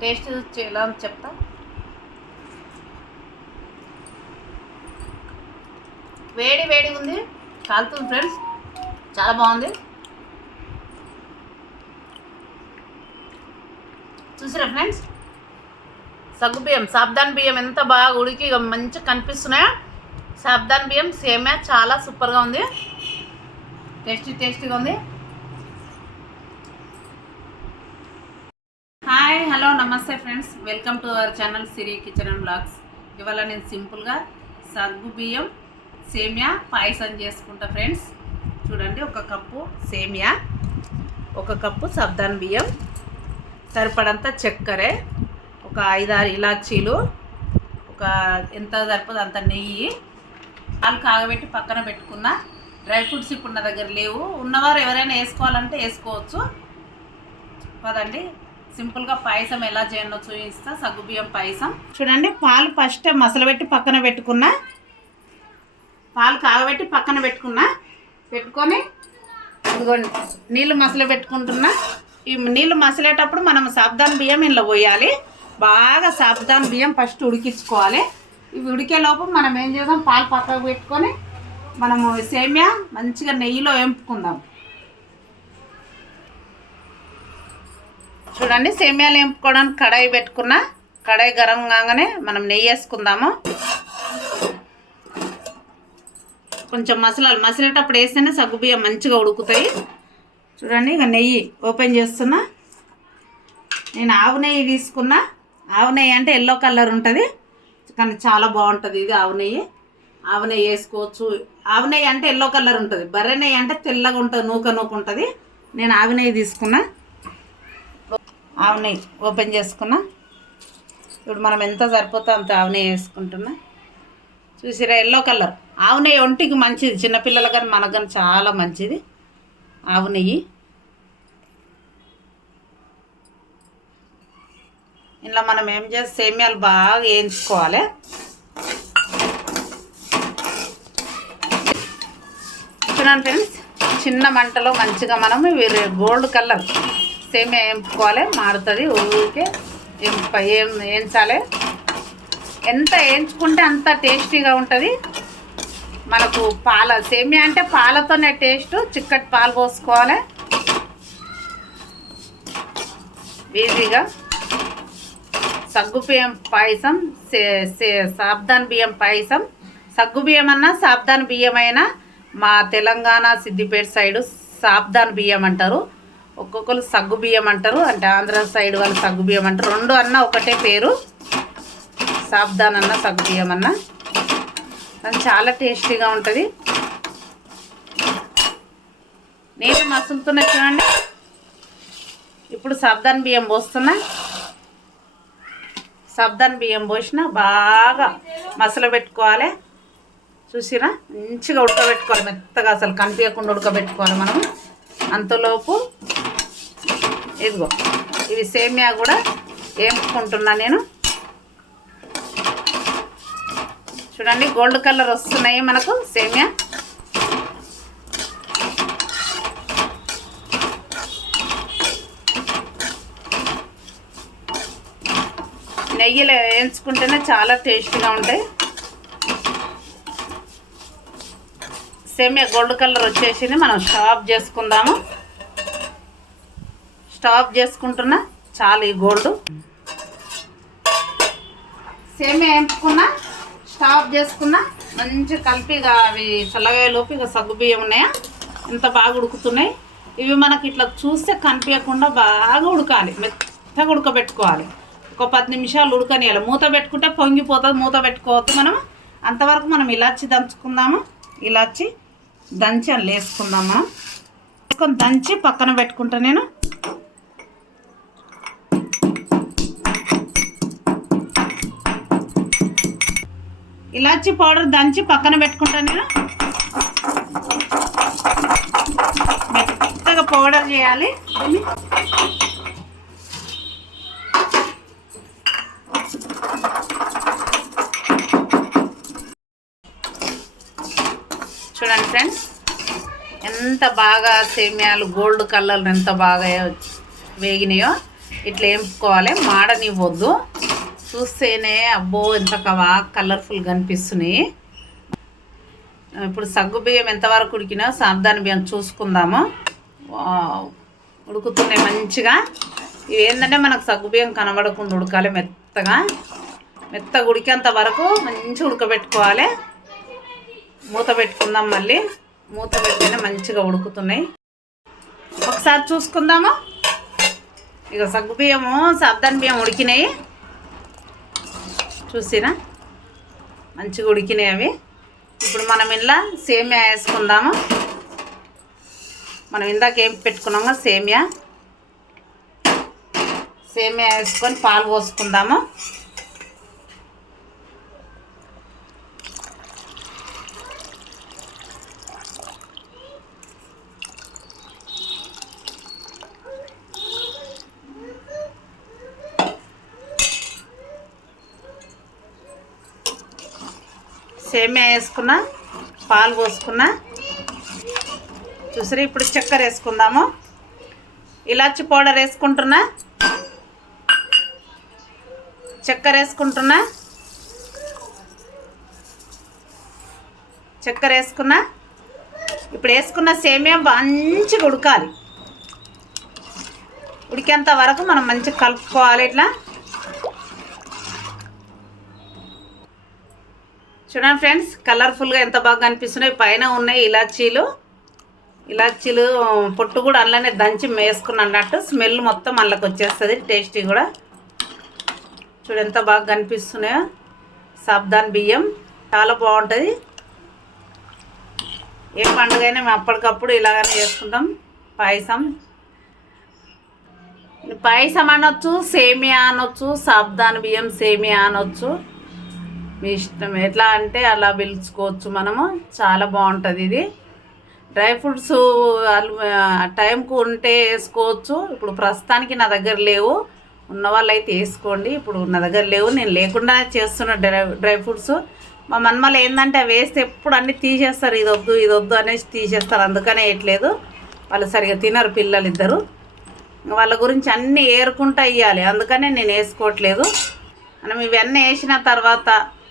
Taste ఎలా చెప్తా. వేడి వేడి ఉంది కాలుతుంది ఫ్రెండ్స్. చాలా బాగుంది. చూసారా ఫ్రెండ్స్? సగ్గు బియ్యం సాబ్దాన్ బియ్యం ఎంత బాగా ఉడికి ఇక మంచిగా కనిపిస్తున్నాయో? సాబ్దాన్ బియ్యం సేమే చాలా సూపర్గా ఉంది. టేస్టీ టేస్టీగా ఉంది. హాయ్ హలో నమస్తే friends welcome to our channel Siri kitchen and blogs ఇవాళ నేను సింపుల్గా సగ్గు బియ్యం సేమియా పాయసం చేసుకుంటా ఫ్రెండ్స్ చూడండి ఒక కప్పు సేమియా ఒక కప్పు సబ్దాన్ బియ్యం సరిపడంత చక్కెర ఒక ఐదారు ఇలాచీలు ఒక ఎంత సరిపోదు అంత నెయ్యి పాలు కాగబెట్టి పక్కన పెట్టుకున్న డ్రై ఫ్రూట్స్ ఇప్పుడు నా దగ్గర లేవు. ఉన్నవారు ఎవరైనా వేసుకోవాలంటే వేసుకోవచ్చు. పదండి సింపుల్గా పాయసం ఎలా చేయాలో చూపిస్తా సగ్గుబియ్యం పాయసం. చూడండి పాలు ఫస్ట్ మసలబెట్టి పక్కన పెట్టుకున్న. పాలు కాగబెట్టి పక్కన పెట్టుకున్నా. పెట్టుకొని ఇదిగోండి నీళ్ళు మసలు పెట్టుకుంటున్నా. ఈ నీళ్ళు మసలేటప్పుడు మనం సాబ్దాన్ బియ్యం ఇంట్లో పోయాలి. బాగా సాబ్దాన్ బియ్యం ఫస్ట్ ఉడికించుకోవాలి. ఇవి ఉడికేలోపు మనం ఏం చేద్దాం? పాలు పక్కకు పెట్టుకొని మనము సేమియా మంచిగా నెయ్యిలో వేంపుకుందాం. చూడండి సేమియాలు వేంపుకోవడానికి కడాయి పెట్టుకున్న కడాయి గరం కాగానే మనం నెయ్యి వేసుకుందాము. కొంచెం మసలాలు మసిలేటప్పుడు వేస్తేనే సగ్గుబియ్యం మంచిగా ఉడుకుతాయి. చూడండి ఇక నెయ్యి ఓపెన్ చేస్తున్నా. నేను ఆవు నెయ్యి తీసుకున్నా. ఆవు నెయ్యి అంటే ఎల్లో కలర్ ఉంటుంది కానీ చాలా బాగుంటుంది ఇది ఆవు నెయ్యి. ఆవు నెయ్యి వేసుకోవచ్చు. ఆవు నెయ్యి అంటే ఎల్లో కలర్ ఉంటుంది. బర్రె నెయ్యి అంటే తెల్లగా ఉంటుంది నూక నూక ఉంటుంది. నేను ఆవు నెయ్యి తీసుకున్నా. ఆవు నెయ్యి ఓపెన్ చేసుకున్నా. ఇప్పుడు మనం ఎంత సరిపోతే అంత ఆవు వేసుకుంటున్నా. చూసిరా ఎల్లో కలర్. ఆవు నెయ్యి ఒంటికి మంచిది. చిన్నపిల్లలు కానీ మనకు కానీ చాలా మంచిది. ఆవు నెయ్యి. ఇలా మనం ఏం చేస్తే సేమియాలు బాగా వేయించుకోవాలి. చూడండి ఫ్రెండ్స్ చిన్న మంటలో మంచిగా మనం గోల్డ్ కలర్ సేమియా వేయించుకోవాలి మారుతుంది. ఊరికే ఏం వేయించాలి. ఎంత వేయించుకుంటే అంత టేస్టీగా ఉంటుంది. మనకు పాల సేమియా అంటే పాలతోనే టేస్ట్ చిక్కటి పాలు పోసుకోవాలి. ఈజీగా. సగ్గు బియ్యం పాయసం సాబ్దాన్ బియ్యం పాయసం. సగ్గు బియ్యం అన్నా సాబ్దాన్ బియ్యం అయినా మా తెలంగాణ సిద్దిపేట సైడు సాబ్దాన్ బియ్యం అంటారు. ఒక్కొక్కరు సగ్గు బియ్యం అంటారు అంటే ఆంధ్ర సైడ్ వాళ్ళు సగ్గు బియ్యం అంటారు. రెండు అన్న ఒకటే పేరు. సాబ్దాన్ అన్న సగ్గు బియ్యం అన్న. అది చాలా టేస్టీగా ఉంటుంది. నేను మసులుతున్నా చూడండి. ఇప్పుడు సబ్దాన్ బియ్యం పోస్తున్నా. సబ్దాన్ బియ్యం పోసిన బాగా మసల పెట్టుకోవాలి చూసిరా? మంచిగా ఉడకబెట్టుకోవాలి మెత్తగా అసలు కనిపించకుండా ఉడకబెట్టుకోవాలి మనం. అంతలోపు ఇదిగో ఇవి సేమియా కూడా వేపుకుంటున్నా నేను. చూడండి గోల్డ్ కలర్ వస్తున్నాయి మనకు సేమియా. నెయ్యిలో వేయించుకుంటేనే చాలా టేస్టీగా ఉంటాయి. సేమియా గోల్డ్ కలర్ వచ్చేసింది మనం స్టాప్ చేసుకుందాము. స్టాప్ చేసుకుంటున్నా. చాలు ఈ గోల్డ్. సేమ్ వేయించుకున్నా స్టాప్ చేసుకున్నా. మంచి కలిపి ఇక అవి చల్లగాయలోపు ఇక సగ్గు బియ్యం ఉన్నాయా? ఇంత బాగా ఉడుకుతున్నాయి. ఇవి మనకి ఇట్లా చూస్తే కనిపించకుండా బాగా ఉడకాలి. మెత్తగా ఉడకబెట్టుకోవాలి. ఒక పది నిమిషాలు ఉడకనియాలి. మూత పెట్టుకుంటే పొంగిపోతుంది. మూత పెట్టుకోవద్దు మనం. అంతవరకు మనం ఇలాచి దంచుకుందాము. ఇలాచి దంచి అల్లు వేసుకుందాం మనం. వేసుకొని దంచి పక్కన పెట్టుకుంటా నేను. ఇలాచి పౌడర్ దంచి పక్కన పెట్టుకుంటాను నేను. మెత్తగా పౌడర్ చేయాలి. చూడండి ఫ్రెండ్స్ ఎంత బాగా సేమియాలు గోల్డ్ కలర్ ఎంత బాగా వేగినాయో ఇట్లా వేపుకోవాలి మాడనివ్వద్దు. చూస్తేనే అబ్బో ఎంత కవా కలర్ఫుల్గా అనిపిస్తున్నాయి ఇప్పుడు సగ్గు బియ్యం ఎంతవరకు ఉడికినా సాబ్దాని బియ్యం చూసుకుందాము. ఉడుకుతున్నాయి మంచిగా. ఇవి ఏంటంటే మనకు సగ్గు బియ్యం కనబడకుండా ఉడకాలి మెత్తగా. మెత్తగా ఉడికేంత వరకు మంచిగా ఉడకబెట్టుకోవాలి. మూత పెట్టుకుందాం మళ్ళీ. మూత పెట్టినే మంచిగా ఉడుకుతున్నాయి. ఒకసారి చూసుకుందాము. ఇక సగ్గు బియ్యము సాబ్దాని బియ్యం ఉడికినాయి. చూసినా మంచిగా ఉడికినాయి అవి. ఇప్పుడు మనం ఇలా సేమియా వేసుకుందాము. మనం ఇందాక ఏం పెట్టుకున్నామో సేమియా. సేమియా వేసుకొని పాలు పోసుకుందాము. సేమియా వేసుకున్నా పాలు పోసుకున్నా. చూసారా ఇప్పుడు చక్కెర వేసుకుందాము. ఇలాచి పౌడర్ వేసుకుంటున్నా. చక్కెర వేసుకుంటున్నా. చక్కెర వేసుకున్నా. ఇప్పుడు వేసుకున్న సేమియా మంచిగా ఉడకాలి. ఉడికేంత వరకు మనం మంచిగా కలుపుకోవాలి ఇట్లా. చూడండి ఫ్రెండ్స్ కలర్ఫుల్గా ఎంత బాగా కనిపిస్తున్నాయి. పైన ఉన్నాయి ఇలాచీలు. ఇలాచీలు పొట్టు కూడా అందులోనే దంచి వేసుకుని అన్నట్టు స్మెల్ మొత్తం అందులోకి వచ్చేస్తుంది టేస్టీ కూడా. చూడు ఎంత బాగా కనిపిస్తున్నాయో. సాబ్దాన్ బియ్యం చాలా బాగుంటుంది. ఏ పండుగ అయినా మేము అప్పటికప్పుడు ఇలాగనే చేసుకుంటాం. పాయసం. పాయసం అనొచ్చు సేమియా అనొచ్చు సాబ్దాన్ బియ్యం సేమియా అనొచ్చు. మీ ఇష్టం. ఎట్లా అంటే అలా పిలుచుకోవచ్చు మనము. చాలా బాగుంటుంది ఇది. డ్రై ఫ్రూట్స్ టైంకు ఉంటే వేసుకోవచ్చు. ఇప్పుడు ప్రస్తుతానికి నా దగ్గర లేవు. ఉన్న వాళ్ళు అయితే వేసుకోండి. ఇప్పుడు నా దగ్గర లేవు. నేను లేకుండా చేస్తున్న డ్రై డ్రై ఫ్రూట్స్. మా మన్మలు ఏంటంటే అవి వేస్తే ఎప్పుడు అన్నీ తీసేస్తారు. ఇది వద్దు ఇది వద్దు అనేసి తీసేస్తారు. అందుకనే వేయట్లేదు. వాళ్ళు సరిగా తినరు పిల్లలు ఇద్దరు వాళ్ళ గురించి అన్నీ ఏరుకుంటా ఇవ్వాలి అందుకనే నేను వేసుకోవట్లేదు. మనం ఇవన్నీ వేసిన తర్వాత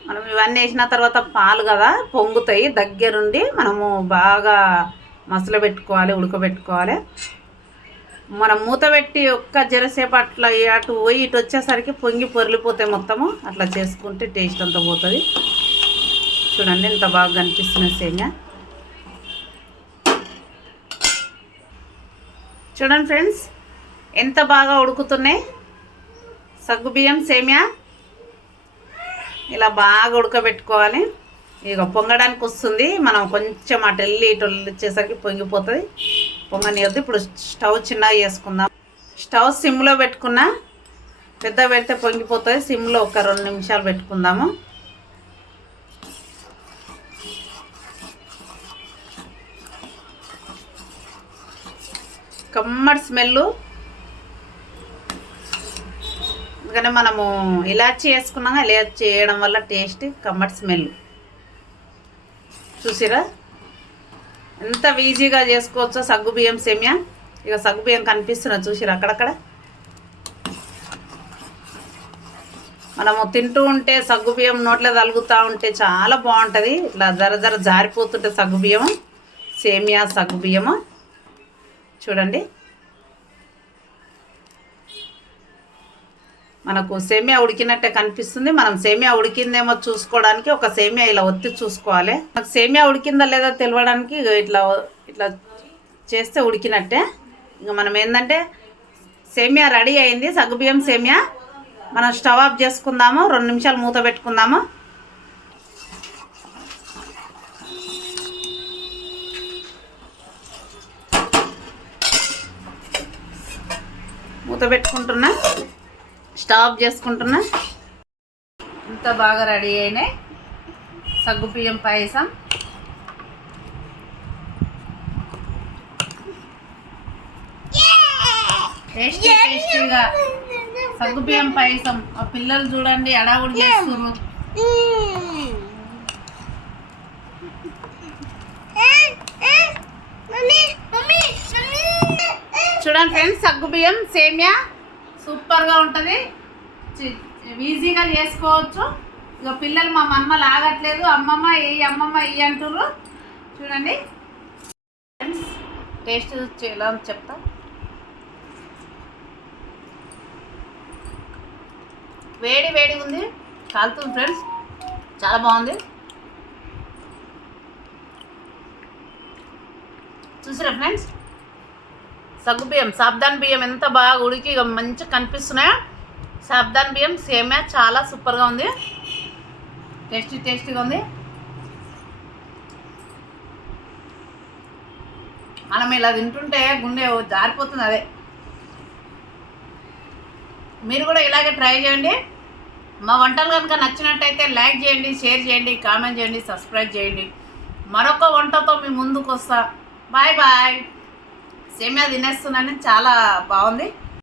మనం ఇవన్నీ వేసిన తర్వాత పాలు కదా పొంగుతాయి దగ్గరుండి మనము బాగా మసలు పెట్టుకోవాలి ఉడకబెట్టుకోవాలి. మనం మూత పెట్టి ఒక్క జరసేపు అట్లా అటు పోయి ఇటు వచ్చేసరికి పొంగి పొరిలిపోతాయి మొత్తము. అట్లా చేసుకుంటే టేస్ట్ అంతా పోతుంది. చూడండి ఎంత బాగా కనిపిస్తుంది సేమియా. చూడండి ఫ్రెండ్స్ ఎంత బాగా ఉడుకుతున్నాయి. సగ్గుబియ్యం సేమియా. ఇలా బాగా ఉడకబెట్టుకోవాలి. ఇక పొంగడానికి వస్తుంది. మనం కొంచెం అటు వెళ్ళి ఇటు వచ్చేసరికి పొంగిపోతుంది. పొంగనియొద్దు ఇప్పుడు స్టవ్ చిన్నగా చేసుకుందాం. స్టవ్ సిమ్లో పెట్టుకున్నా పెద్ద పెడితే పొంగిపోతుంది. సిమ్లో ఒక రెండు నిమిషాలు పెట్టుకుందాము. కమ్మటి స్మెల్ అందుకనే మనము ఇలాచి వేసుకున్నాక ఇలాచి చేయడం వల్ల టేస్ట్ కమ్మటి స్మెల్. చూసిరా? ఎంత ఈజీగా చేసుకోవచ్చో సగ్గు బియ్యం సేమియా. ఇక సగ్గు బియ్యం కనిపిస్తున్నా చూసిరా అక్కడక్కడ? మనము తింటూ ఉంటే సగ్గు బియ్యం నోట్లో తలుగుతూ ఉంటే చాలా బాగుంటుంది. ఇట్లా జర జర జారిపోతుంటే సగ్గు బియ్యం సేమియా సగ్గు బియ్యము. చూడండి. మనకు సేమియా ఉడికినట్టే కనిపిస్తుంది. మనం సేమియా ఉడికిందేమో చూసుకోవడానికి ఒక సేమియా ఇలా ఒత్తి చూసుకోవాలి. మనకు సేమియా ఉడికిందా లేదా తెలియడానికి ఇట్లా ఇట్లా చేస్తే ఉడికినట్టే. ఇంకా మనం ఏంటంటే సేమియా రెడీ అయింది. సగ్గుబియ్యం సేమియా మనం స్టవ్ ఆఫ్ చేసుకుందాము. రెండు నిమిషాలు మూత పెట్టుకుందాము. మూత పెట్టుకుంటున్నా. స్టాప్ చేసుకుంటున్నా. ఇంత బాగా రెడీ అయినాయి సగ్గుబియ్యం పాయసం. టేస్టీ టేస్టీగా సగ్గుబియ్యం పాయసం. ఆ పిల్లలు చూడండి అడావుడు చేస్తున్నారు చూడండి ఫ్రెండ్స్ సగ్గుబియ్యం సేమియా. సూపర్గా ఉంటుంది. చి- ఈజీగా చేసుకోవచ్చు. ఇక పిల్లలు మా అమ్మ లాగట్లేదు. అమ్మమ్మ ఏ అమ్మమ్మ ఈ అంటుర్రు. చూడండి. ఫ్రెండ్స్ టేస్ట్ ఎలా చెప్తా. వేడి వేడి ఉంది. కాలుతుంది ఫ్రెండ్స్ చాలా బాగుంది. చూసారా ఫ్రెండ్స్ సగ్గు బియ్యం సాబ్దాన్ బియ్యం ఎంత బాగా ఉడికి ఇక మంచిగా కనిపిస్తున్నాయో? సాబ్దాన్ బియ్యం సేమే చాలా సూపర్గా ఉంది. టేస్టీ టేస్టీగా ఉంది. మనం ఇలా తింటుంటే గుండె జారిపోతుంది అదే. మీరు కూడా ఇలాగే ట్రై చేయండి. మా వంటలు కనుక నచ్చినట్టయితే లైక్ చేయండి షేర్ చేయండి కామెంట్ చేయండి సబ్స్క్రైబ్ చేయండి. మరొక వంటతో మీ ముందుకు వస్తా బాయ్ బాయ్. సేమియా తినేస్తున్నాను. చాలా బాగుంది.